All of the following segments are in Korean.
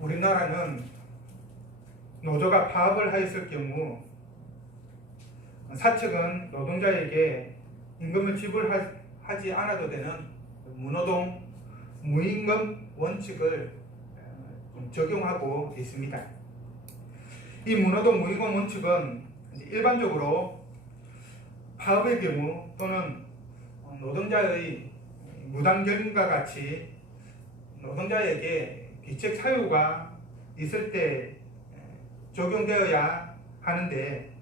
우리나라는 노조가 파업을 하였을 경우 사측은 노동자에게 임금을 지불하지 않아도 되는 무노동 무임금 원칙을 적용하고 있습니다. 이 무노동 무임금 원칙은 일반적으로 파업의 경우 또는 노동자의 무단결근과 같이 노동자에게 귀책 사유가 있을 때 적용되어야 하는데,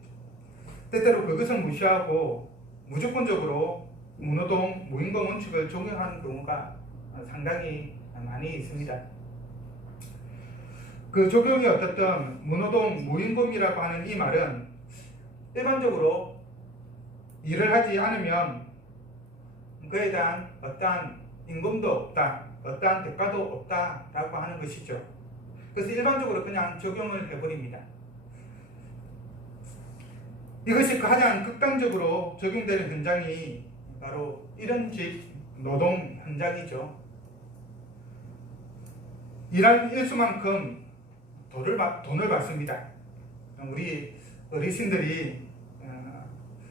때때로 그것을 무시하고 무조건적으로 무노동 무임금 원칙을 적용하는 경우가 상당히 많이 있습니다. 그 적용이 어떻든 무노동 무임금이라고 하는 이 말은 일반적으로 일을 하지 않으면 그에 대한 어떠한 임금도 없다, 어떠한 대가도 없다라고 하는 것이죠. 그래서 일반적으로 그냥 적용을 해버립니다. 이것이 가장 극단적으로 적용되는 현장이 바로 이런 집 노동 현장이죠. 일한 일수만큼 돈을 받습니다. 우리 어르신들이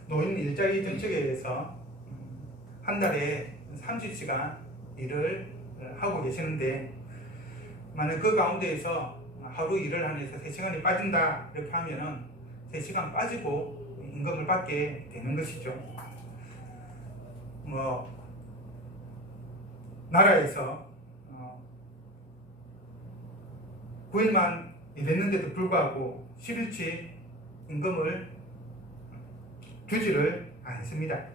노인 일자리 정책에서 한 달에 30시간 일을 하고 계시는데, 만약 그 가운데에서 하루 일을 하면서 3시간이 빠진다 이렇게 하면은 3시간 빠지고 임금을 받게 되는 것이죠. 나라에서 9일만 일했는데도 불구하고 10일치 임금을 주지를 않습니다.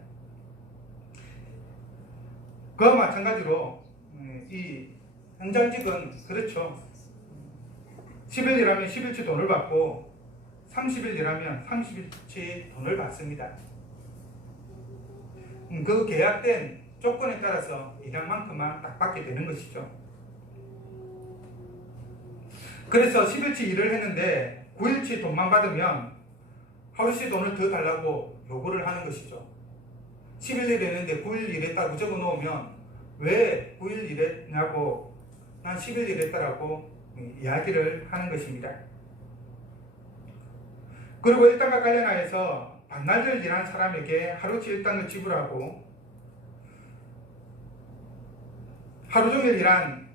그와 마찬가지로 이 현장직은 그렇죠. 10일 일하면 10일치 돈을 받고 30일 일하면 30일치 돈을 받습니다. 그 계약된 조건에 따라서 일한 만큼만 딱 받게 되는 것이죠. 그래서 10일치 일을 했는데 9일치 돈만 받으면 하루씩 돈을 더 달라고 요구를 하는 것이죠. 10일 일했는데 9일 일했다고 적어 놓으면 왜 9일 일했냐고, 난 10일 일했다라고 이야기를 하는 것입니다. 그리고 일당과 관련하여서 반나절 일한 사람에게 하루치 일당을 지불하고 하루 종일 일한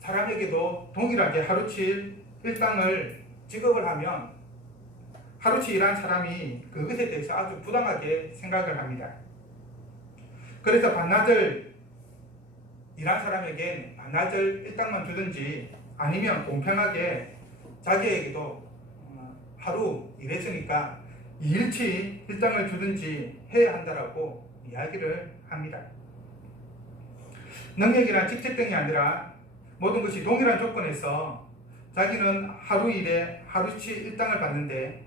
사람에게도 동일하게 하루치 일당을 지급을 하면 하루치 일한 사람이 그것에 대해서 아주 부당하게 생각을 합니다. 그래서 반나절 일한 사람에게 반나절 일당만 주든지, 아니면 공평하게 자기에게도 하루 일했으니까 2일치 일당을 주든지 해야 한다라고 이야기를 합니다. 능력이나 직책 등이 아니라 모든 것이 동일한 조건에서 자기는 하루 일에 하루치 일당을 받는데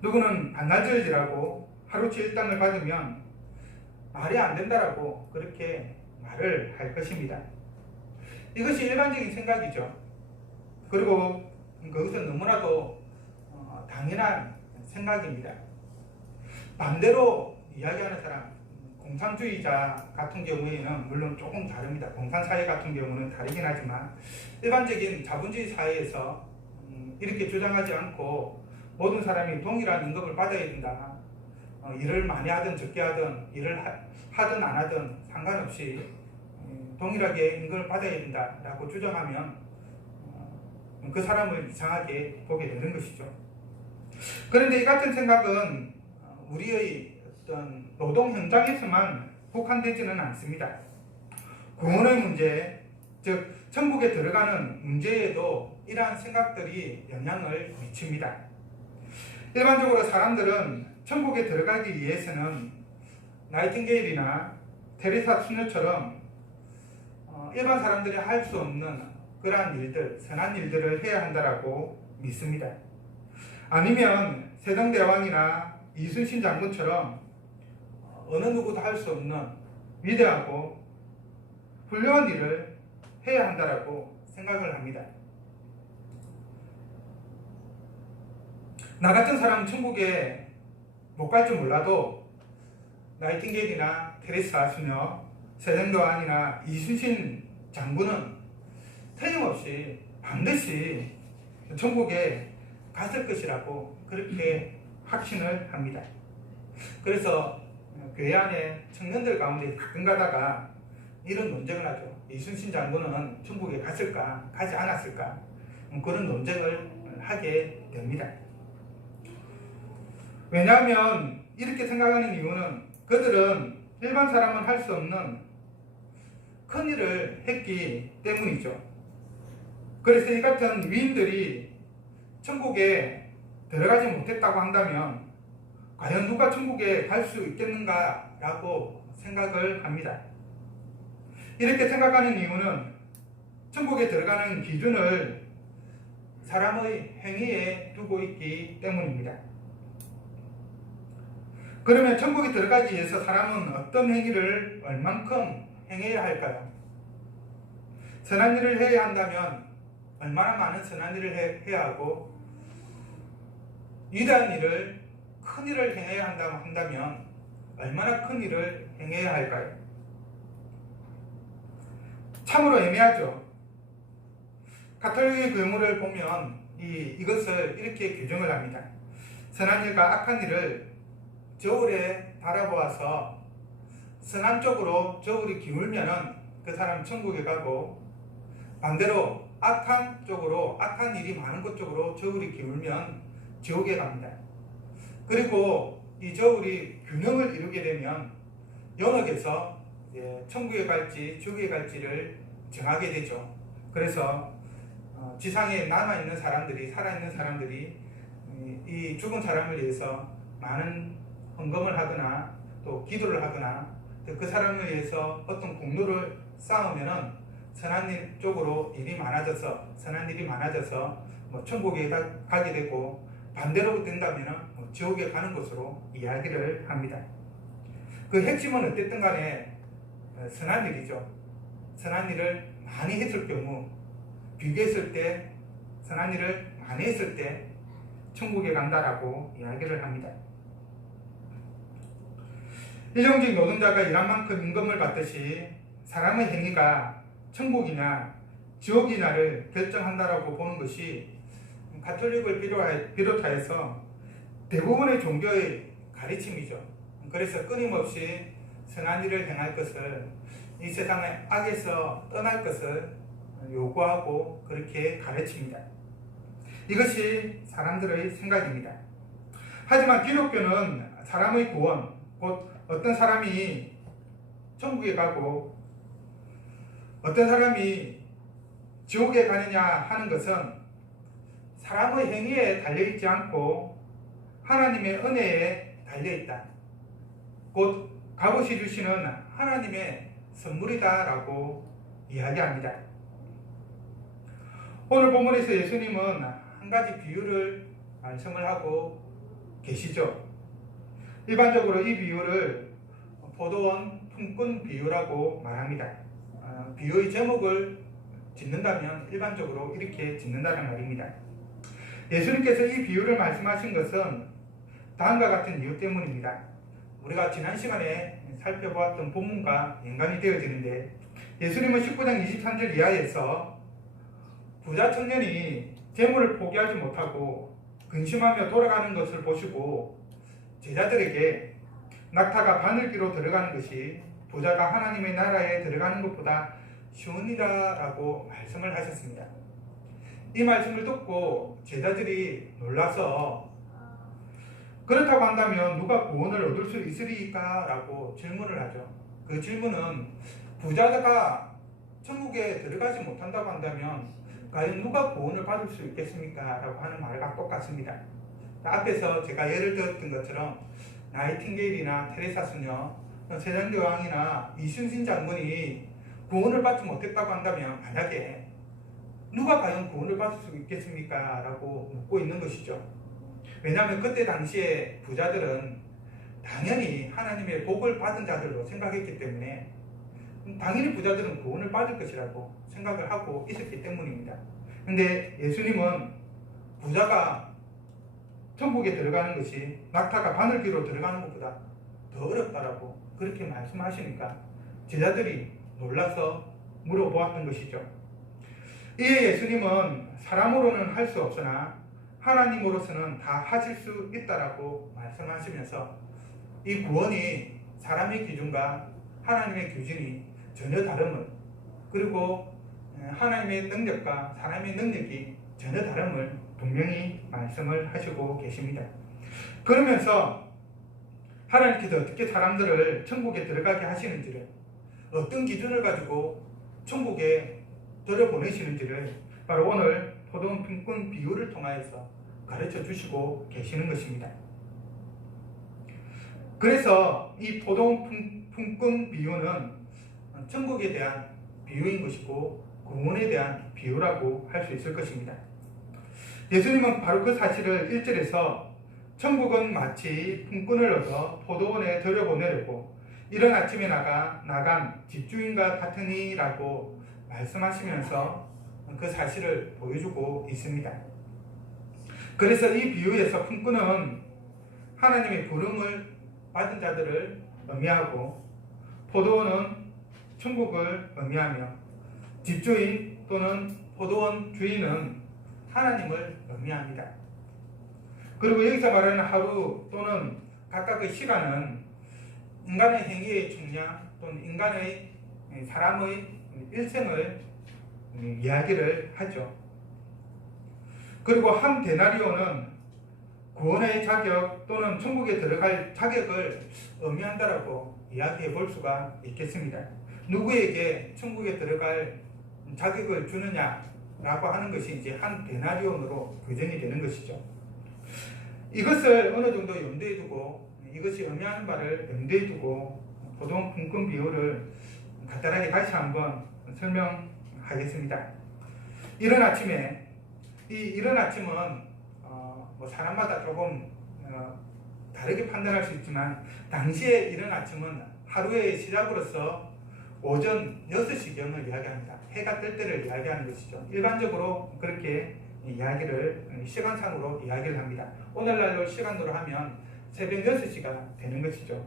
누구는 반나절 일하고 하루치 일당을 받으면 말이 안 된다라고 그렇게 말을 할 것입니다. 이것이 일반적인 생각이죠. 그리고 그것은 너무나도 당연한 생각입니다. 반대로 이야기하는 사람, 공산주의자 같은 경우에는 물론 조금 다릅니다. 공산사회 같은 경우는 다르긴 하지만 일반적인 자본주의 사회에서 이렇게 주장하지 않고 모든 사람이 동일한 임금을 받아야 된다. 일을 많이 하든 적게 하든 일을 하든 안 하든 상관없이 동일하게 임금을 받아야 된다라고 주장하면 그 사람을 이상하게 보게 되는 것이죠. 그런데 이 같은 생각은 우리의 어떤 노동 현장에서만 국한되지는 않습니다. 구원의 문제, 즉 천국에 들어가는 문제에도 이러한 생각들이 영향을 미칩니다. 일반적으로 사람들은 천국에 들어가기 위해서는 나이팅게일이나 테레사 수녀처럼 일반 사람들이 할 수 없는 그러한 일들, 선한 일들을 해야 한다라고 믿습니다. 아니면 세종대왕이나 이순신 장군처럼 어느 누구도 할 수 없는 위대하고 훌륭한 일을 해야 한다라고 생각을 합니다. 나 같은 사람은 천국에 못 갈 줄 몰라도 나이팅게일이나 테레사 수녀, 세종대왕이나 이순신 장군은 틀림없이 반드시 천국에 갔을 것이라고 그렇게 확신을 합니다. 그래서 교회 안에 청년들 가운데 가끔 가다가 이런 논쟁을 하죠. 이순신 장군은 천국에 갔을까 가지 않았을까, 그런 논쟁을 하게 됩니다. 왜냐하면 이렇게 생각하는 이유는 그들은 일반 사람은 할 수 없는 큰 일을 했기 때문이죠. 그래서 이 같은 위인들이 천국에 들어가지 못했다고 한다면 과연 누가 천국에 갈 수 있겠는가 라고 생각을 합니다. 이렇게 생각하는 이유는 천국에 들어가는 기준을 사람의 행위에 두고 있기 때문입니다. 그러면 천국에 들어가기 위해서 사람은 어떤 행위를 얼만큼 행해야 할까요? 선한 일을 해야 한다면 얼마나 많은 선한 일을 해야 하고, 위대한 일을, 큰 일을 행해야 한다면 얼마나 큰 일을 행해야 할까요? 참으로 애매하죠. 가톨릭의 교문을 보면 이것을 이렇게 규정을 합니다. 선한 일과 악한 일을 저울에 바라보아서 선한 쪽으로 저울이 기울면은 그 사람 천국에 가고, 반대로 악한 쪽으로, 악한 일이 많은 것 쪽으로 저울이 기울면 지옥에 갑니다. 그리고 이 저울이 균형을 이루게 되면 영역에서 천국에 갈지 지옥에 갈지를 정하게 되죠. 그래서 지상에 남아있는 사람들이, 살아있는 사람들이 이 죽은 사람을 위해서 많은 헌금을 하거나 또 기도를 하거나 그 사람을 위해서 어떤 공로를 쌓으면은 선한 일 쪽으로 일이 많아져서, 선한 일이 많아져서 천국에 가게 되고, 반대로 된다면은 지옥에 가는 것으로 이야기를 합니다. 그 핵심은 어쨌든 간에 선한 일이죠. 선한 일을 많이 했을 경우, 비교했을 때, 선한 일을 많이 했을 때 천국에 간다라고 이야기를 합니다. 일용직 노동자가 일한 만큼 임금을 받듯이 사람의 행위가 천국이냐 지옥이냐를 결정한다라고 보는 것이 가톨릭을 비롯하여서 대부분의 종교의 가르침이죠. 그래서 끊임없이 선한 일을 행할 것을, 이 세상의 악에서 떠날 것을 요구하고 그렇게 가르칩니다. 이것이 사람들의 생각입니다. 하지만 기독교는 사람의 구원, 곧 어떤 사람이 천국에 가고 어떤 사람이 지옥에 가느냐 하는 것은 사람의 행위에 달려있지 않고 하나님의 은혜에 달려있다. 곧 값없이 주시는 하나님의 선물이다 라고 이야기합니다. 오늘 본문에서 예수님은 한 가지 비유를 말씀을 하고 계시죠. 일반적으로 이 비유를 포도원 품꾼 비유라고 말합니다. 비유의 제목을 짓는다면 일반적으로 이렇게 짓는다는 말입니다. 예수님께서 이 비유를 말씀하신 것은 다음과 같은 이유 때문입니다. 우리가 지난 시간에 살펴보았던 본문과 연관이 되어지는데, 예수님은 19장 23절 이하에서 부자 청년이 재물을 포기하지 못하고 근심하며 돌아가는 것을 보시고 제자들에게 낙타가 바늘귀로 들어가는 것이 부자가 하나님의 나라에 들어가는 것보다 쉬우니라라고 말씀을 하셨습니다. 이 말씀을 듣고 제자들이 놀라서 그렇다고 한다면 누가 구원을 얻을 수 있으리까? 라고 질문을 하죠. 그 질문은 부자가 천국에 들어가지 못한다고 한다면 과연 누가 구원을 받을 수 있겠습니까? 라고 하는 말과 똑같습니다. 앞에서 제가 예를 들었던 것처럼 나이팅게일이나 테레사 수녀, 세종대왕이나 이순신 장군이 구원을 받지 못했다고 한다면 만약에 누가 과연 구원을 받을 수 있겠습니까? 라고 묻고 있는 것이죠. 왜냐하면 그때 당시에 부자들은 당연히 하나님의 복을 받은 자들로 생각했기 때문에 당연히 부자들은 구원을 받을 것이라고 생각을 하고 있었기 때문입니다. 그런데 예수님은 부자가 천국에 들어가는 것이 낙타가 바늘귀로 들어가는 것보다 더 어렵다라고 그렇게 말씀하시니까 제자들이 놀라서 물어보았던 것이죠. 이에 예수님은 사람으로는 할 수 없으나 하나님으로서는 다 하실 수 있다라고 말씀하시면서 이 구원이 사람의 기준과 하나님의 기준이 전혀 다름을, 그리고 하나님의 능력과 사람의 능력이 전혀 다름을 분명히 말씀을 하시고 계십니다. 그러면서 하나님께서 어떻게 사람들을 천국에 들어가게 하시는지를, 어떤 기준을 가지고 천국에 들여보내시는지를 바로 오늘 포도원 품꾼 비유를 통하여서 가르쳐 주시고 계시는 것입니다. 그래서 이 포도원 품꾼 비유는 천국에 대한 비유인 것이고 구원에 대한 비유라고 할 수 있을 것입니다. 예수님은 바로 그 사실을 1절에서 천국은 마치 품꾼을 얻어 포도원에 들여보내려고 이른 아침에 나간 집주인과 같으니라고 말씀하시면서 그 사실을 보여주고 있습니다. 그래서 이 비유에서 품꾼은 하나님의 부름을 받은 자들을 의미하고, 포도원은 천국을 의미하며, 집주인 또는 포도원 주인은 하나님을 의미합니다. 그리고 여기서 말하는 하루 또는 각각의 시간은 인간의 행위의 총량 또는 사람의 일생을 이야기를 하죠. 그리고 한 데나리오는 구원의 자격 또는 천국에 들어갈 자격을 의미한다라고 이야기해 볼 수가 있겠습니다. 누구에게 천국에 들어갈 자격을 주느냐라고 하는 것이 이제 한 데나리온으로 규정이 되는 것이죠. 이것을 어느 정도 염두에 두고, 이것이 의미하는 바를 염두에 두고 포도원 품꾼 비유를 간단하게 다시 한번 설명하겠습니다. 이른 아침에, 이른 아침은 사람마다 조금 다르게 판단할 수 있지만, 당시에 이른 아침은 하루의 시작으로서 오전 6시경을 이야기합니다. 해가 뜰 때를 이야기하는 것이죠. 일반적으로 그렇게 시간상으로 이야기를 합니다. 오늘날로 시간으로 하면 새벽 6시가 되는 것이죠.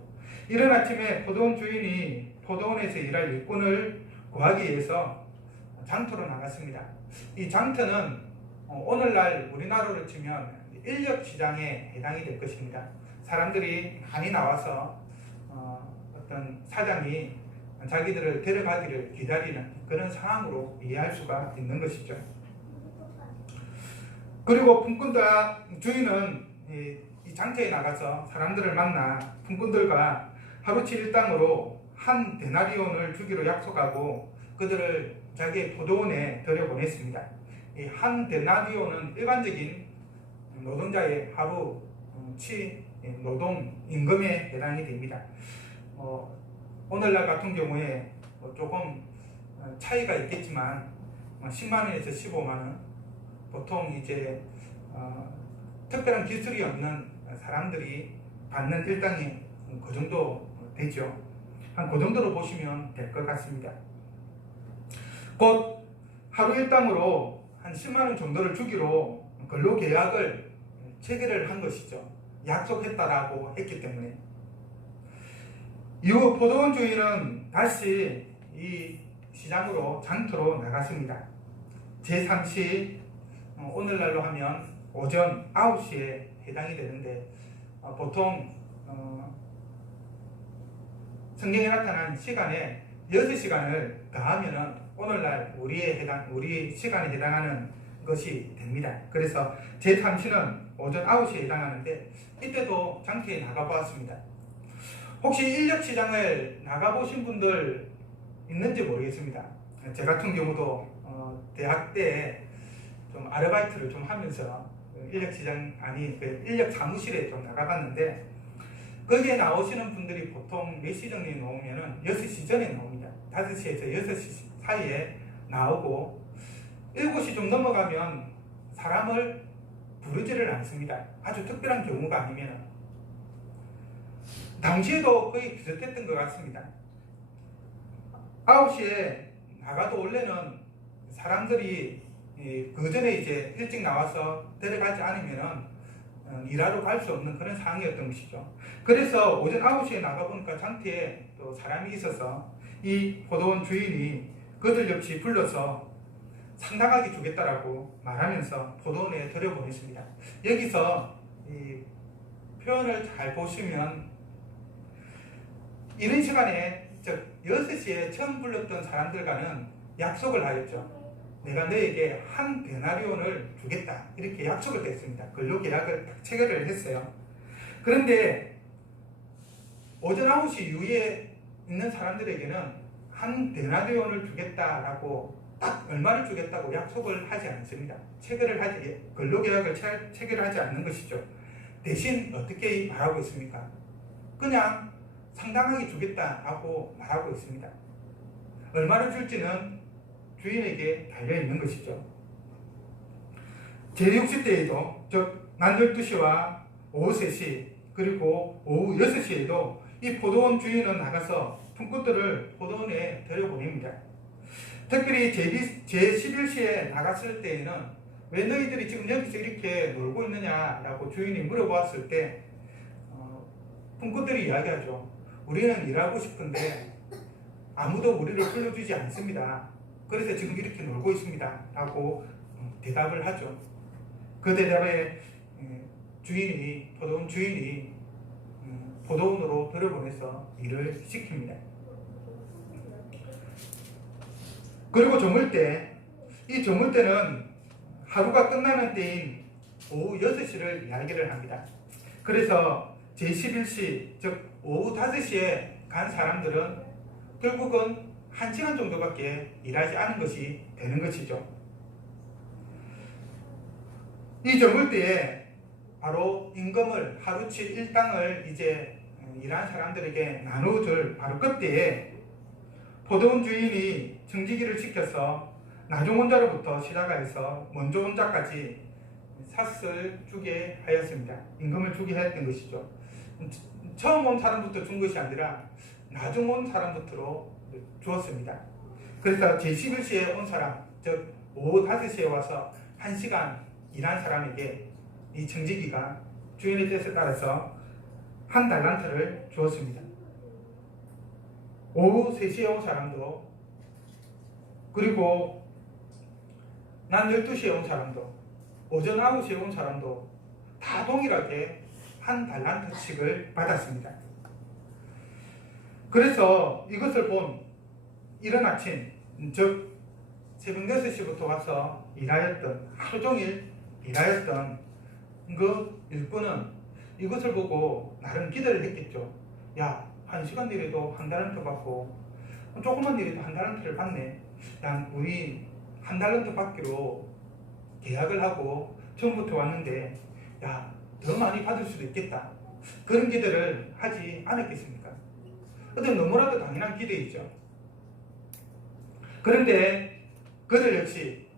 이른 아침에 포도원 주인이 포도원에서 일할 일꾼을 구하기 위해서 장터로 나갔습니다. 이 장터는 오늘날 우리나라로 치면 인력시장에 해당이 될 것입니다. 사람들이 많이 나와서 어떤 사장이 자기들을 데려가기를 기다리는 그런 상황으로 이해할 수가 있는 것이죠. 그리고 품꾼과 주인은 이 장터에 나가서 사람들을 만나 품꾼들과 하루치 일당으로 한 데나리온을 주기로 약속하고 그들을 자기의 포도원에 들여보냈습니다. 이 한 데나리온은 일반적인 노동자의 하루치 노동 임금에 해당이 됩니다. 오늘날 같은 경우에 조금 차이가 있겠지만 10만원에서 15만원, 보통 이제 특별한 기술이 없는 사람들이 받는 일당이 그 정도 되죠. 한 그 정도로 보시면 될 것 같습니다. 곧 하루 일당으로 한 10만원 정도를 주기로 근로계약을 체결을 한 것이죠. 약속했다라고 했기 때문에. 이후 포도원 주인은 다시 이 시장으로 장터로 나갔습니다. 제3시, 오늘날로 하면 오전 9시에 해당이 되는데, 보통 성경에 나타난 시간에 6시간을 더하면은 오늘날 우리 시간에 해당하는 것이 됩니다. 그래서 제3시는 오전 9시에 해당하는데, 이때도 장터에 나가보았습니다. 혹시 인력시장을 나가보신 분들 있는지 모르겠습니다. 제 같은 경우도 대학 때 좀 아르바이트를 좀 하면서 인력 사무실에 좀 나가봤는데, 거기에 나오시는 분들이 보통 몇 시 정도에 나오면은 6시 전에 나옵니다. 5시에서 6시 사이에 나오고 7시 좀 넘어가면 사람을 부르지를 않습니다. 아주 특별한 경우가 아니면. 당시에도 거의 비슷했던 것 같습니다. 9시에 나가도 원래는 사람들이 그 전에 이제 일찍 나와서 데려가지 않으면은 일하러 갈 수 없는 그런 상황이었던 것이죠. 그래서 오전 9시에 나가보니까 장터에 또 사람이 있어서 이 포도원 주인이 그들 역시 불러서 상당하게 주겠다라고 말하면서 포도원에 들여보냈습니다. 여기서 이 표현을 잘 보시면 이른 시간에 즉 6시에 처음 불렀던 사람들과는 약속을 하였죠. 내가 너에게 한 데나리온을 주겠다 이렇게 약속을 했습니다. 근로계약을 딱 체결을 했어요. 그런데 오전 9시 이후에 있는 사람들에게는 한 데나리온을 주겠다라고 딱 얼마를 주겠다고 약속을 하지 않습니다. 근로계약을 체결하지 않는 것이죠. 대신 어떻게 말하고 있습니까? 그냥 상당하게 주겠다라고 말하고 있습니다. 얼마를 줄지는 주인에게 달려있는 것이죠. 제60대에도 즉 낮 12시와 오후 3시 그리고 오후 6시에도 이 포도원 주인은 나가서 품꾼들을 포도원에 들여보냅니다. 특별히 제11시에 나갔을 때에는 왜 너희들이 지금 여기서 이렇게 놀고 있느냐라고 주인이 물어보았을 때 품꾼들이 이야기하죠. 우리는 일하고 싶은데 아무도 우리를 불러주지 않습니다. 그래서 지금 이렇게 놀고 있습니다 라고 대답을 하죠. 그 대답에 포도원 주인이 포도원으로 들여보내서 일을 시킵니다. 그리고 저물 때는 하루가 끝나는 때인 오후 6시를 이야기를 합니다. 그래서 제11시 즉 오후 5시에 간 사람들은 결국은 1시간 정도밖에 일하지 않은 것이 되는 것이죠. 이 저물 때에 바로 임금을 하루치 일당을 이제 일한 사람들에게 나눠줄 바로 그때에 포도원 주인이 청지기를 시켜서 나중혼자로부터 시작해서 먼저혼자까지 삿을 주게 하였습니다. 임금을 주게 하였던 것이죠. 처음 온 사람부터 준 것이 아니라 나중 온 사람부터로 주었습니다. 그래서 제11시에 온 사람, 즉 오후 5시에 와서 1시간 일한 사람에게 이 청지기가 주인의 뜻에 따라서 한 달란트를 주었습니다. 오후 3시에 온 사람도 그리고 낮 12시에 온 사람도 오전 9시에 온 사람도 다 동일하게 한 달란트씩을 받았습니다. 그래서 이것을 본 이른 아침 즉 새벽 6시부터 와서 하루 종일 일하였던 그 일꾼은 이것을 보고 나름 기대를 했겠죠. 야, 1시간 일해도 한 달란트 받고 조금만 일해도 한 달란트를 받네. 난 우리 한 달란트 받기로 계약을 하고 처음부터 왔는데 야, 더 많이 받을 수도 있겠다. 그런 기대를 하지 않았겠습니까? 근데 너무나도 당연한 기대이죠. 그런데 그들 역시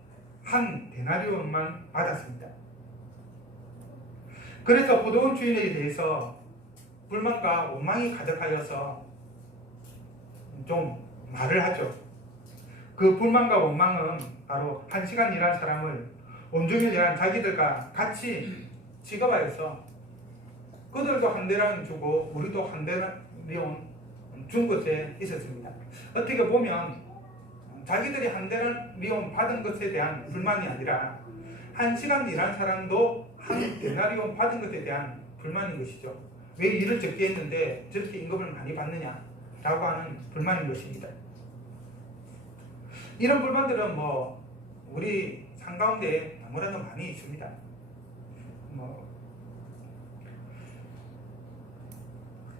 한 데나리온만 받았습니다. 그래서 포도원 주인에 대해서 불만과 원망이 가득하여서 좀 말을 하죠. 그 불만과 원망은 바로 1시간 일한 사람을 온종일 일한 자기들과 같이 취급하여서 그들도 한 데나리온 주고 우리도 한 데나리온 준 것에 있었습니다. 어떻게 보면 자기들이 한 데나리온 받은 것에 대한 불만이 아니라 1시간 일한 사람도 한 데나리온 받은 것에 대한 불만인 것이죠. 왜 일을 적게 했는데 저렇게 임금을 많이 받느냐 라고 하는 불만인 것입니다. 이런 불만들은 우리 상 가운데 너무나도 많이 있습니다.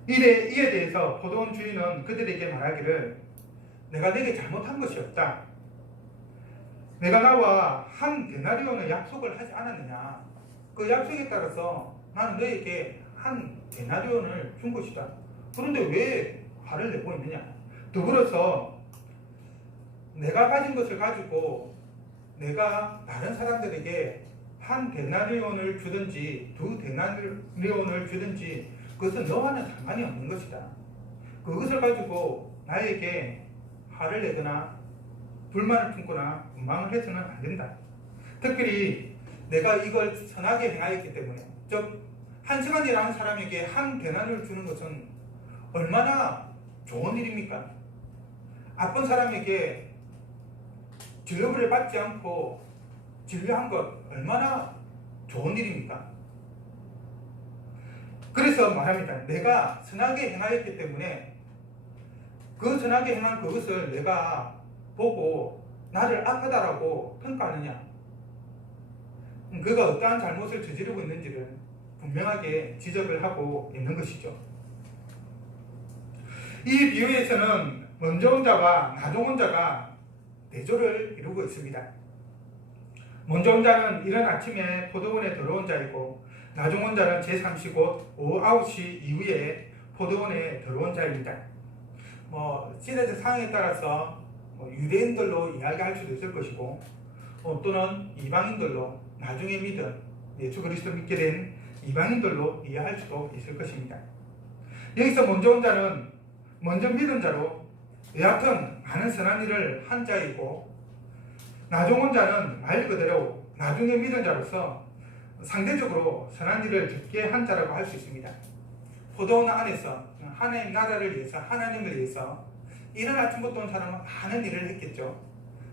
이에 대해서 포도원 주인은 그들에게 말하기를 내가 내게 잘못한 것이 없다. 내가 나와 한 데나리온의 약속을 하지 않았느냐. 그 약속에 따라서 나는 너에게 한 데나리온을 준 것이다. 그런데 왜 화를 내고 있느냐. 더불어서 내가 가진 것을 가지고 내가 다른 사람들에게 한 데나리온을 주든지 두 데나리온을 주든지 그것은 너와는 상관이 없는 것이다. 그것을 가지고 나에게 화를 내거나 불만을 품거나 원망을 해서는 안 된다. 특별히 내가 이걸 선하게 행하였기 때문에 즉 1시간 일하는 사람에게 한 데나리온을 주는 것은 얼마나 좋은 일입니까? 아픈 사람에게 진료비를 받지 않고 진료한 것 얼마나 좋은 일입니까? 그래서 말합니다. 내가 선하게 행하였기 때문에 그 선하게 행한 그것을 내가 보고 나를 악하다라고 평가하느냐, 그가 어떠한 잘못을 저지르고 있는지를 분명하게 지적을 하고 있는 것이죠. 이 비유에서는 먼저 온 자와 나중 온 자가 대조를 이루고 있습니다. 먼저 온 자는 이른 아침에 포도원에 들어온 자이고, 나중 온 자는 제3시 곧 오후 9시 이후에 포도원에 들어온 자입니다. 시대적 상황에 따라서 유대인들로 이야기할 수도 있을 것이고, 또는 이방인들로 나중에 믿은 예수 그리스도 믿게 된 이방인들로 이해할 수도 있을 것입니다. 여기서 먼저 온 자는 먼저 믿은 자로 여하튼 많은 선한 일을 한 자이고, 나중 온 자는 말 그대로 나중에 믿은 자로서 상대적으로 선한 일을 적게 한 자라고 할 수 있습니다. 포도원 안에서 하나님 나라를 위해서, 하나님을 위해서 이른 아침부터 온 사람은 많은 일을 했겠죠.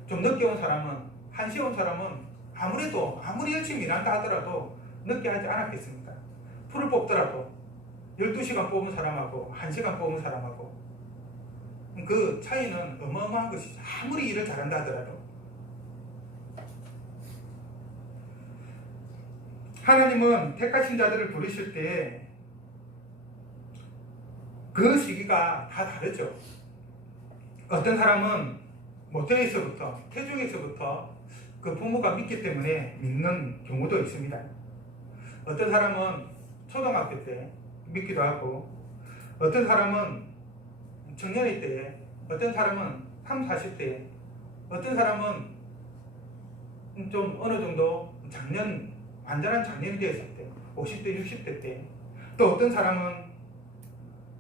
좀 늦게 온 사람은, 1시에 온 사람은 아무리 열심히 일한다 하더라도 늦게 하지 않았겠습니까? 풀을 뽑더라도 12시간 뽑은 사람하고 1시간 뽑은 사람하고 그 차이는 어마어마한 것이죠. 아무리 일을 잘한다 하더라도. 하나님은 택하신 자들을 부르실 때 그 시기가 다 다르죠. 어떤 사람은 모태에서부터, 태중에서부터 그 부모가 믿기 때문에 믿는 경우도 있습니다. 어떤 사람은 초등학교 때 믿기도 하고, 어떤 사람은 청년의 때에, 어떤 사람은 30, 40대에, 어떤 사람은 좀 어느 정도 완전한 장년이 되었을 때, 50대, 60대 때, 또 어떤 사람은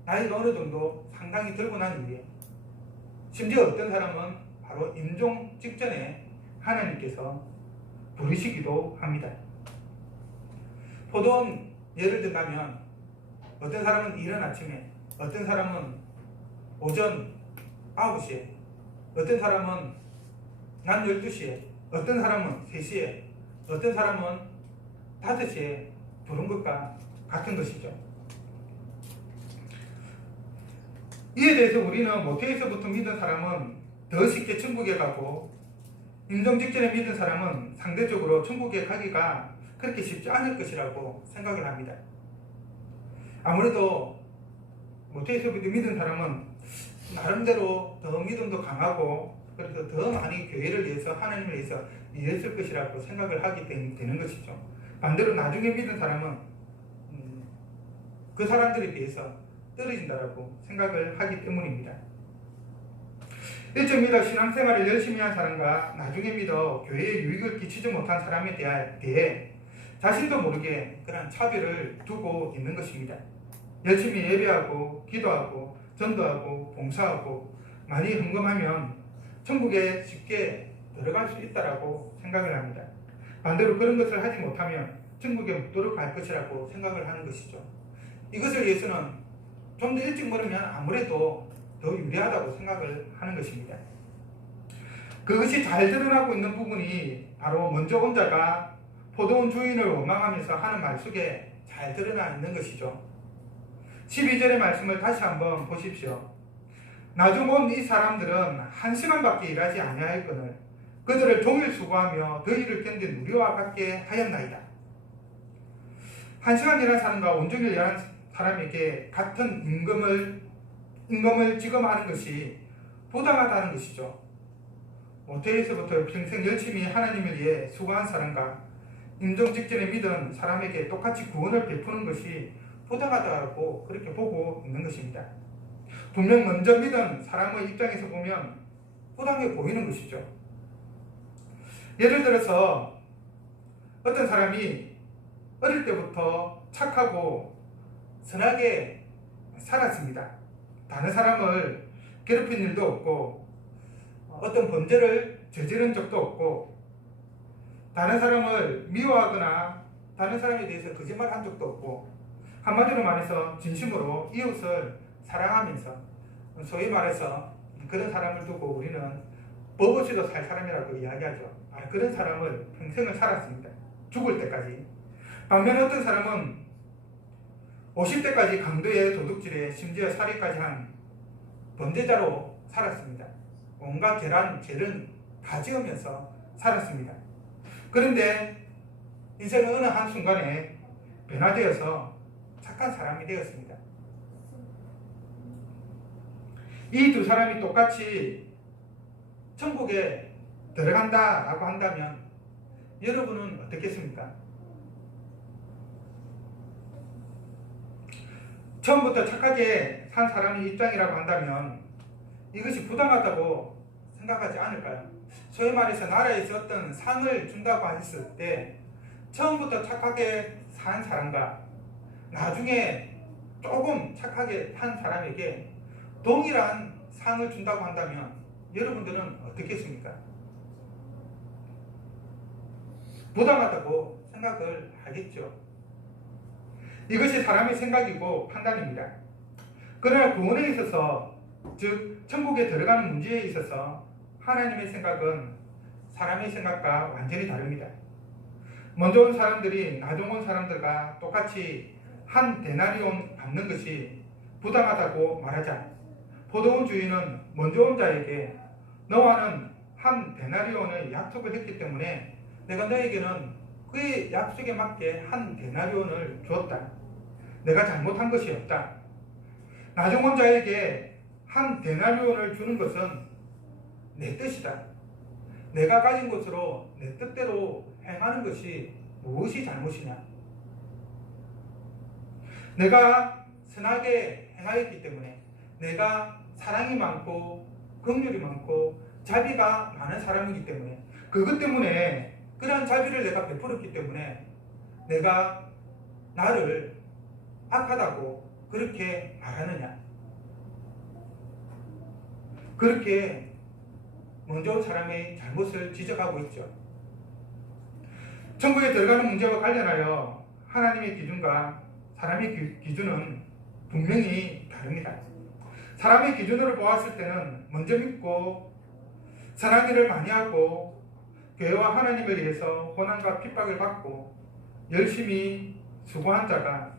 나이가 어느 정도 상당히 들고 난 이후에, 심지어 어떤 사람은 바로 임종 직전에 하나님께서 부르시기도 합니다. 포도원 예를 든다면 어떤 사람은 이른 아침에, 어떤 사람은 오전 9시에, 어떤 사람은 낮 12시에, 어떤 사람은 3시에, 어떤 사람은 5시에 부른 것과 같은 것이죠. 이에 대해서 우리는 모태에서부터 믿은 사람은 더 쉽게 천국에 가고, 임종 직전에 믿은 사람은 상대적으로 천국에 가기가 그렇게 쉽지 않을 것이라고 생각을 합니다. 아무래도 모태에서부터 믿은 사람은 나름대로 더 믿음도 강하고, 그래서 더 많이 교회를 위해서, 하나님을 위해서 일했을 것이라고 생각을 하게 되는 것이죠. 반대로 나중에 믿은 사람은 그 사람들에 비해서 떨어진다라고 생각을 하기 때문입니다. 일찍 믿어 신앙생활을 열심히 한 사람과 나중에 믿어 교회에 유익을 끼치지 못한 사람에 대해 자신도 모르게 그런 차별을 두고 있는 것입니다. 열심히 예배하고 기도하고 전도하고 봉사하고 많이 헌금하면 천국에 쉽게 들어갈 수 있다라고 생각을 합니다. 반대로 그런 것을 하지 못하면 천국에 못 갈 것이라고 생각을 하는 것이죠. 이것을 위해서는 좀 더 일찍 모르면 아무래도 더 유리하다고 생각을 하는 것입니다. 그것이 잘 드러나고 있는 부분이 바로 먼저 온 자가 포도원 주인을 원망하면서 하는 말 속에 잘 드러나 있는 것이죠. 12절의 말씀을 다시 한번 보십시오. 나중 온 이 사람들은 1시간밖에 일하지 아니하였거늘 그들을 종일 수고하며 더위를 견딘 우리와 같게 하였나이다. 1시간 일한 사람과 온종일 일한 사람에게 같은 임금을 지급하는 것이 부당하다는 것이죠. 모태에서부터 평생 열심히 하나님을 위해 수고한 사람과 임종 직전에 믿은 사람에게 똑같이 구원을 베푸는 것이 부당하다고 그렇게 보고 있는 것입니다. 분명 먼저 믿은 사람의 입장에서 보면 부당해 보이는 것이죠. 예를 들어서 어떤 사람이 어릴 때부터 착하고 선하게 살았습니다. 다른 사람을 괴롭힌 일도 없고 어떤 범죄를 저지른 적도 없고 다른 사람을 미워하거나 다른 사람에 대해서 거짓말한 적도 없고, 한마디로 말해서 진심으로 이웃을 사랑하면서, 소위 말해서 그런 사람을 두고 우리는 법 없이도 살 사람이라고 이야기하죠. 그런 사람은 평생을 살았습니다. 죽을 때까지. 반면 어떤 사람은 50대까지 강도에 도둑질에 심지어 살인까지 한 범죄자로 살았습니다. 온갖 계란, 죄는 다 지으면서 살았습니다. 그런데 인생은 어느 한순간에 변화되어서 착한 사람이 되었습니다. 이 두 사람이 똑같이 천국에 들어간다라고 한다면 여러분은 어떻겠습니까? 처음부터 착하게 산 사람의 입장이라고 한다면 이것이 부당하다고 생각하지 않을까요? 소위 말해서 나라에서 어떤 상을 준다고 했을 때 처음부터 착하게 산 사람과 나중에 조금 착하게 산 사람에게 동일한 상을 준다고 한다면 여러분들은 어떻겠습니까? 부당하다고 생각을 하겠죠. 이것이 사람의 생각이고 판단입니다. 그러나 구원에 있어서, 즉 천국에 들어가는 문제에 있어서 하나님의 생각은 사람의 생각과 완전히 다릅니다. 먼저 온 사람들이 나중 온 사람들과 똑같이 한 데나리온 받는 것이 부당하다고 말하자, 포도원 주인은 먼저 온 자에게 너와는 한 데나리온의 약속을 했기 때문에 내가 너에게는 그의 약속에 맞게 한 데나리온을 주었다. 내가 잘못한 것이 없다. 나중 온 자에게 한 데나리온을 주는 것은 내 뜻이다. 내가 가진 것으로 내 뜻대로 행하는 것이 무엇이 잘못이냐? 내가 선하게 행하였기 때문에, 내가 사랑이 많고 긍휼이 많고 자비가 많은 사람이기 때문에, 그것 때문에, 그러한 자비를 내가 베풀었기 때문에 내가 나를 악하다고 그렇게 말하느냐? 그렇게 먼저 온 사람의 잘못을 지적하고 있죠. 천국에 들어가는 문제와 관련하여 하나님의 기준과 사람의 기준은 분명히 다릅니다. 사람의 기준으로 보았을 때는 먼저 믿고 선한 일을 많이 하고 교회와 하나님을 위해서 고난과 핍박을 받고 열심히 수고한 자가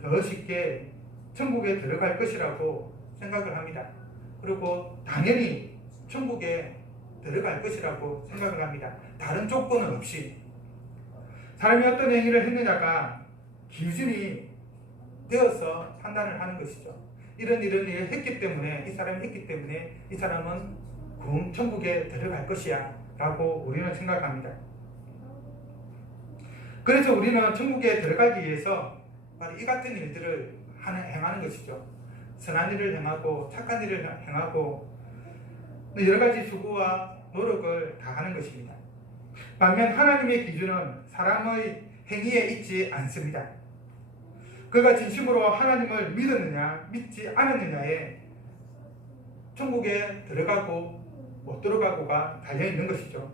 더 쉽게 천국에 들어갈 것이라고 생각을 합니다. 그리고 당연히 천국에 들어갈 것이라고 생각을 합니다. 다른 조건은 없이. 사람이 어떤 행위를 했느냐가 기준이 되어서 판단을 하는 것이죠. 이런 일을 했기 때문에, 이 사람이 했기 때문에 이 사람은 천국에 들어갈 것이야 라고 우리는 생각합니다. 그래서 우리는 천국에 들어가기 위해서 바로 이 같은 일들을 행하는 것이죠. 선한 일을 행하고 착한 일을 행하고 여러 가지 수고와 노력을 다하는 것입니다. 반면 하나님의 기준은 사람의 행위에 있지 않습니다. 그가 진심으로 하나님을 믿었느냐 믿지 않았느냐에 천국에 들어가고 못 들어가고가 달려있는 것이죠.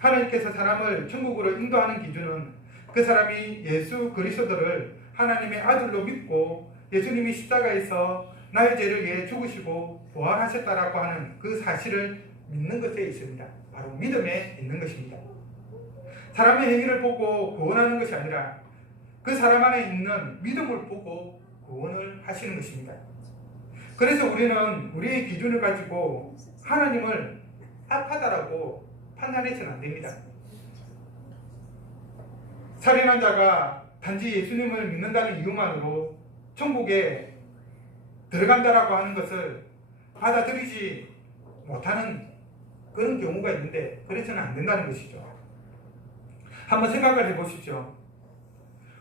하나님께서 사람을 천국으로 인도하는 기준은 그 사람이 예수 그리스도를 하나님의 아들로 믿고 예수님이 십자가에서 나의 죄를 위해 죽으시고 부활하셨다라고 하는 그 사실을 믿는 것에 있습니다. 바로 믿음에 있는 것입니다. 사람의 행위를 보고 구원하는 것이 아니라 그 사람 안에 있는 믿음을 보고 구원을 하시는 것입니다. 그래서 우리는 우리의 기준을 가지고 하나님을 악하다라고 판단해서는 안 됩니다. 살인한 자가 단지 예수님을 믿는다는 이유만으로 천국에 들어간다라고 하는 것을 받아들이지 못하는 그런 경우가 있는데, 그래서는 안 된다는 것이죠. 한번 생각을 해보십시오.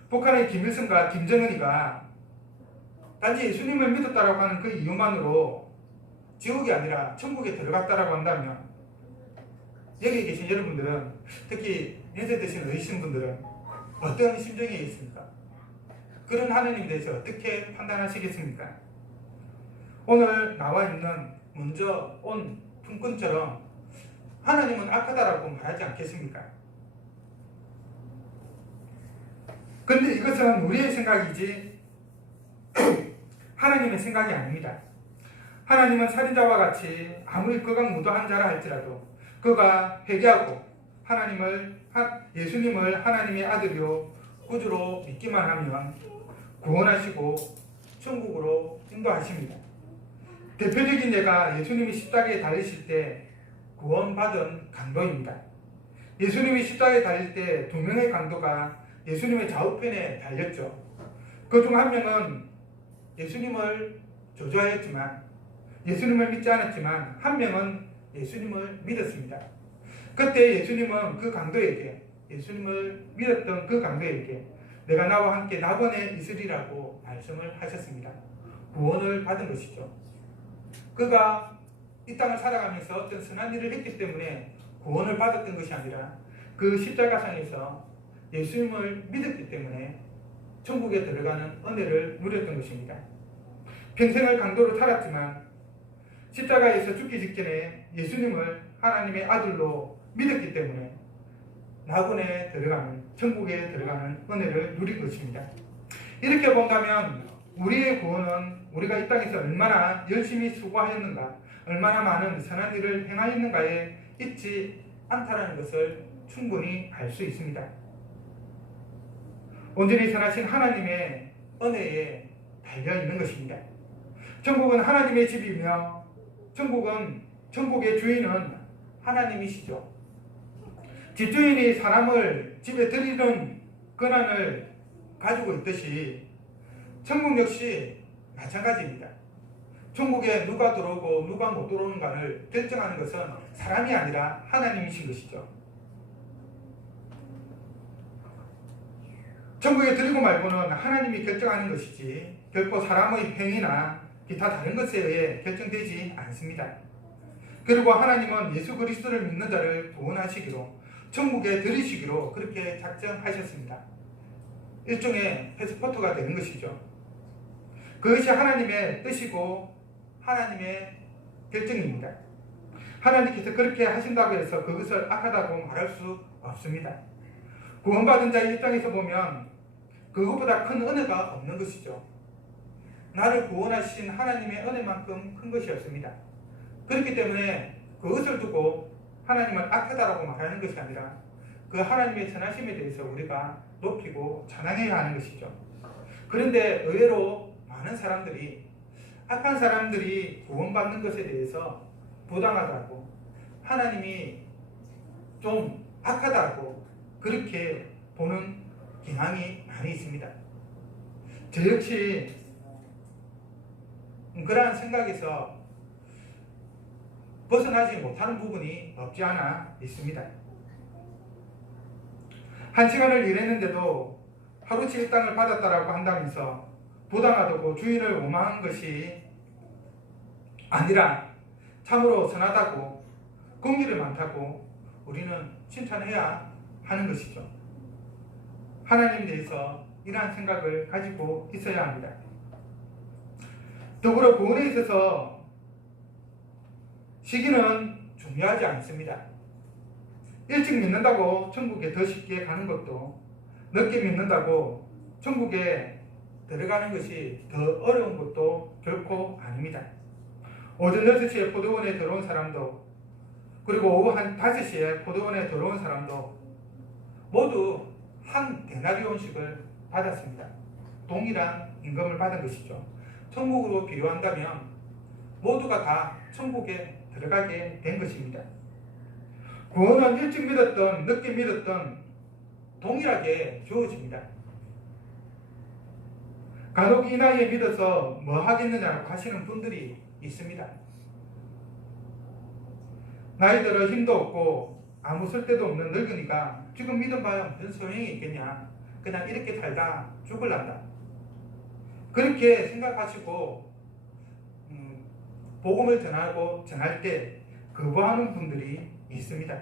북한의 김일성과 김정은이가 단지 예수님을 믿었다라고 하는 그 이유만으로 지옥이 아니라 천국에 들어갔다라고 한다면, 여기 계신 여러분들은, 특히 연세 드신 어르신 분들은 어떤 심정에 있습니까? 그런 하나님에 대해서 어떻게 판단하시겠습니까? 오늘 나와 있는 먼저 온 품꾼처럼 하나님은 악하다라고 말하지 않겠습니까? 그런데 이것은 우리의 생각이지 하나님의 생각이 아닙니다. 하나님은 살인자와 같이 아무리 그가 무도한 자라 할지라도 그가 회개하고 예수님을 하나님의 아들이요 구주로 믿기만 하면 구원하시고 천국으로 인도하십니다. 대표적인 예가 예수님이 십자가에 달리실 때 구원받은 강도입니다. 예수님이 십자가에 달릴 때 두 명의 강도가 예수님의 좌우편에 달렸죠. 그 중 한 명은 예수님을 저주하였지만, 예수님을 믿지 않았지만 한 명은 예수님을 믿었습니다. 그때 예수님은 그 강도에게, 예수님을 믿었던 그 강도에게 내가 나와 함께 낙원에 있으리라고 말씀을 하셨습니다. 구원을 받은 것이죠. 그가 이 땅을 살아가면서 어떤 선한 일을 했기 때문에 구원을 받았던 것이 아니라 그 십자가상에서 예수님을 믿었기 때문에 천국에 들어가는 은혜를 누렸던 것입니다. 평생을 강도로 살았지만 십자가에서 죽기 직전에 예수님을 하나님의 아들로 믿었기 때문에 낙원에 들어가는, 천국에 들어가는 은혜를 누린 것입니다. 이렇게 본다면 우리의 구원은 우리가 이 땅에서 얼마나 열심히 수고하였는가, 얼마나 많은 선한 일을 행하였는가에 있지 않다는 것을 충분히 알 수 있습니다. 온전히 선하신 하나님의 은혜에 달려있는 것입니다. 천국은 하나님의 집이며 천국의 주인은 하나님이시죠. 집주인이 사람을 집에 들이는 권한을 가지고 있듯이 천국 역시 마찬가지입니다. 천국에 누가 들어오고 누가 못 들어오는가를 결정하는 것은 사람이 아니라 하나님이신 것이죠. 천국에 들이고 말고는 하나님이 결정하는 것이지 결코 사람의 행위나 기타 다른 것에 의해 결정되지 않습니다. 그리고 하나님은 예수 그리스도를 믿는 자를 구원하시기로, 천국에 들이시기로 그렇게 작정하셨습니다. 일종의 패스포트가 되는 것이죠. 그것이 하나님의 뜻이고 하나님의 결정입니다. 하나님께서 그렇게 하신다고 해서 그것을 악하다고 말할 수 없습니다. 구원받은 자의 입장에서 보면 그것보다 큰 은혜가 없는 것이죠. 나를 구원하신 하나님의 은혜만큼 큰 것이 없습니다. 그렇기 때문에 그것을 두고 하나님을 악하다라고 말하는 것이 아니라 그 하나님의 선하심에 대해서 우리가 높이고 찬양해야 하는 것이죠. 그런데 의외로 많은 사람들이, 악한 사람들이 구원받는 것에 대해서 부당하다고, 하나님이 좀 악하다고 그렇게 보는 경향이 많이 있습니다. 저 역시 그러한 생각에서 벗어나지 못하는 부분이 없지 않아 있습니다. 1시간을 일했는데도 하루치 일당을 받았다라고 한다면서 부당하다고 주인을 원망한 것이 아니라 참으로 선하다고, 공의를 많다고 우리는 칭찬해야 하는 것이죠. 하나님에 대해서 이러한 생각을 가지고 있어야 합니다. 더불어 구원에 있어서 시기는 중요하지 않습니다. 일찍 믿는다고 천국에 더 쉽게 가는 것도, 늦게 믿는다고 천국에 들어가는 것이 더 어려운 것도 결코 아닙니다. 오전 6시에 포도원에 들어온 사람도, 그리고 오후 한 5시에 포도원에 들어온 사람도 모두 한 데나리온씩을 받았습니다. 동일한 임금을 받은 것이죠. 천국으로 비유한다면 모두가 다 천국에 들어가게 된 것입니다. 구원은 일찍 믿었던 늦게 믿었던 동일하게 주어집니다. 간혹 이 나이에 믿어서 뭐 하겠느냐고 하시는 분들이 있습니다. 나이 들어 힘도 없고 아무 쓸데도 없는 늙으니까 지금 믿어봐야 무슨 소용이 있겠냐, 그냥 이렇게 살다 죽을란다, 그렇게 생각하시고 복음을 전할 때 거부하는 분들이 있습니다.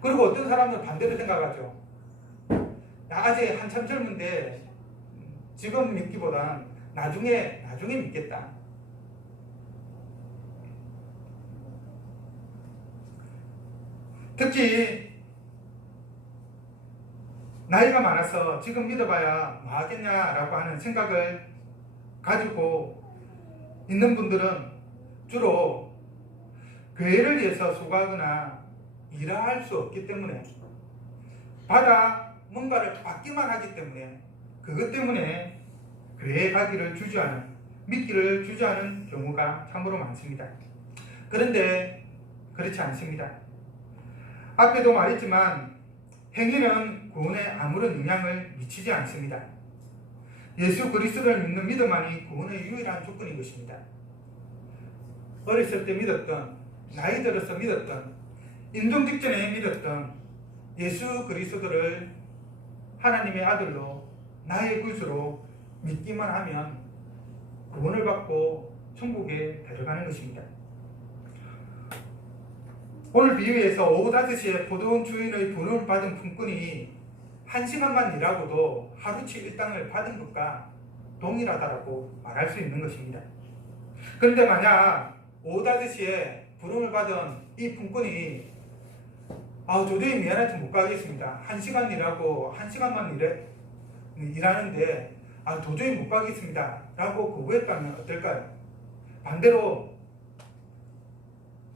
그리고 어떤 사람은 반대로 생각하죠. 아직 한참 젊은데 지금 믿기보단 나중에 믿겠다. 특히 나이가 많아서 지금 믿어봐야 뭐 하겠냐라고 하는 생각을 가지고 있는 분들은 주로 교회를 위해서 수고하거나 일할 수 없기 때문에 받아 뭔가를 받기만 하기 때문에 그것 때문에 교회에 가기를 주저하는, 믿기를 주저하는 경우가 참으로 많습니다. 그런데 그렇지 않습니다. 앞에도 말했지만 행위는 구원에 아무런 영향을 미치지 않습니다. 예수 그리스도를 믿는 믿음만이 구원의 유일한 조건인 것입니다. 어렸을 때 믿었던, 나이 들어서 믿었던, 임종 직전에 믿었던 예수 그리스도를 하나님의 아들로 나의 구주로 믿기만 하면 구원을 받고 천국에 데려가는 것입니다. 오늘 비유에서 오후 5시에 포도원 주인의 부름을 받은 품꾼이 1시간만 일하고도 하루치 일당을 받은 것과 동일하다라고 말할 수 있는 것입니다. 그런데 만약 오후 5시에 부름을 받은 이 품꾼이 도저히 미안해서 못 가겠습니다. 1시간 일하고 1시간만 일하는데 도저히 못 가겠습니다 라고 거부했다면 어떨까요? 반대로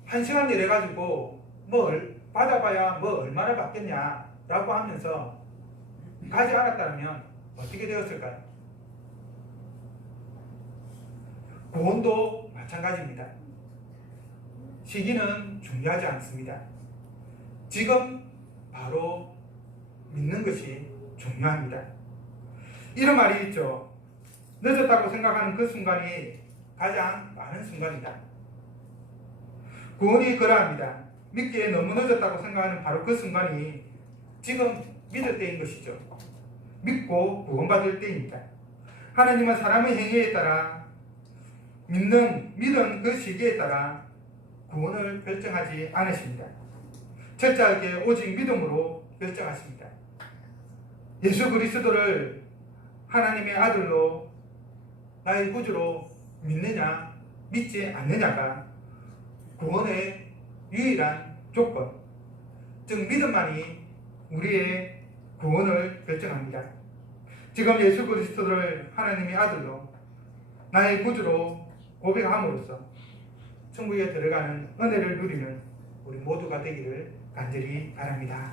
1시간 일해가지고 받아봐야 얼마나 받겠냐 라고 하면서 가지 않았다면 어떻게 되었을까요? 구원도 마찬가지입니다. 시기는 중요하지 않습니다. 지금 바로 믿는 것이 중요합니다. 이런 말이 있죠. 늦었다고 생각하는 그 순간이 가장 많은 순간이다. 구원이 그러합니다. 믿기에 너무 늦었다고 생각하는 바로 그 순간이 지금 믿을 때인 것이죠. 믿고 구원받을 때입니다. 하나님은 사람의 행위에 따라 믿은 그 시기에 따라 구원을 결정하지 않으십니다. 철저하게 오직 믿음으로 결정하십니다. 예수 그리스도를 하나님의 아들로 나의 구주로 믿느냐 믿지 않느냐가 구원의 유일한 조건, 즉 믿음만이 우리의 구원을 결정합니다. 지금 예수 그리스도를 하나님의 아들로 나의 구주로 고백함으로써 천국에 들어가는 은혜를 누리는 우리 모두가 되기를 간절히 바랍니다.